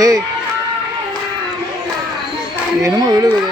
ஏய் என்னமோ விழுகுது?